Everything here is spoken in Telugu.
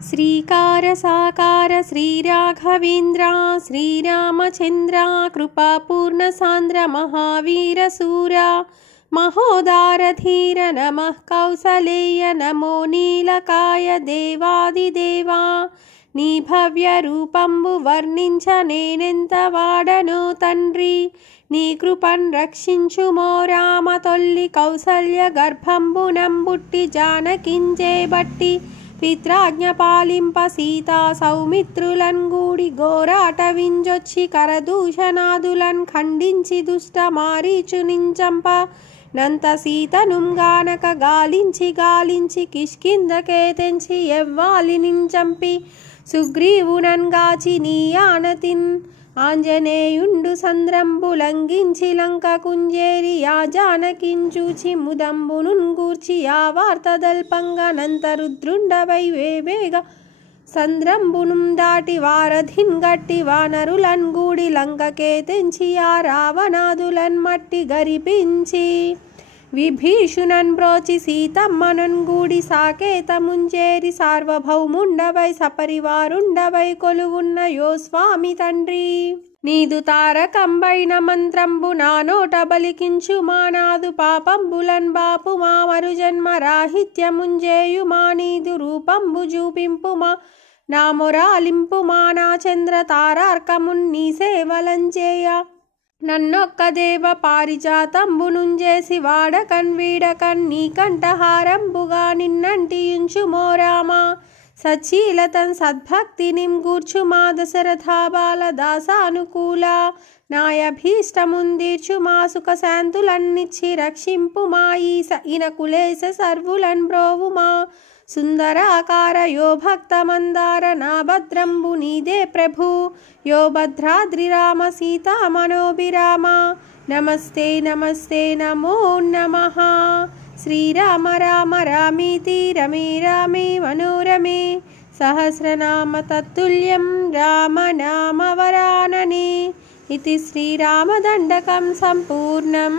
శ్రీకార సాకార శ్రీరాఘవేంద్ర శ్రీరామచంద్ర కృపాపూర్ణ సాంద్ర మహావీర సూర మహోదారధీర నమః కౌసలేయ నమో నీలకాయ దేవాదిదేవా నీ భవ్య రూపంబు వర్ణించ నేనెంత వాడనో తండ్రి నీ కృపన్ రక్షించుమో రామ తొల్లి కౌసల్య గర్భంబునంబుట్టి జానకింజేబట్టి పిత్రాజ్ఞ పాలింప సీతా సౌమిత్రులన్ గూడి ఘోరాట వింజొచ్చి కరదూషణాదులన్ ఖండించి దుష్ట మారీచునించంప నంత సీతనుంగానక గాలించి గాలించి కిష్కిందకే తెంచి ఎవ్వాలినించంపి సుగ్రీవునంగాచి నీ ఆనతిన్ ఆంజనేయుండు సంద్రంబు లంఘించి లంక కుంజేరి యా జానకించూచి ముదంబునుంగూర్చి యా వార్తదల్పంగనంత రుద్రుండవై వేవేగ సంద్రంబునుం దాటి వారధిన్ గట్టి వానరులన్ గూడి లంకకే తెంచి యా రావణాదులన్ మట్టి గరిపించి విభీషునన్ బ్రోచి సీతమ్మనున్ గూడి సాకేతముంచేరి సార్వభౌముండవై సపరివారుండవై కొలువున్న యో స్వామి తండ్రి నీదు తారకంబైన మంత్రంబు నా నోట బలికించు మానాదు పాపంబులన్ బాపు మా మరు జన్మ రాహిత్యముంజేయు మా నీదు రూపంబు చూపింపుమా నా మొరాలింపుమా నా చంద్ర తారార్కమున్ నీ సేవలంచేయ నన్నొక్క దేవ పారిజాతంబునుంజేసి వాడకన్ వీడకన్ నీ కంఠహారంబుగా నిన్నంటియుంచు మోరామా సచ్చీలతన్ సద్భక్తి నింగూర్చు మా దశరథా బాల దాసానుకూల నాయభీష్టముందీర్చు మా సుఖ శాంతులన్నిచ్చి రక్షింపు మా ఈస ఇనకులేస సర్వులన్ బ్రోవుమా సుందరాకార యో భక్త మందార నా భద్రంబు నీదే ప్రభు యో భద్రాద్రి రామ సీతా మనోభిరామ నమస్తే నమస్తే నమో నమః శ్రీరామ రామ రామీతి రమే రామే మనోరమే సహస్రనామ తత్తుల్యం రామ నామ వరాననే ఇతి శ్రీరామదండకం సంపూర్ణం.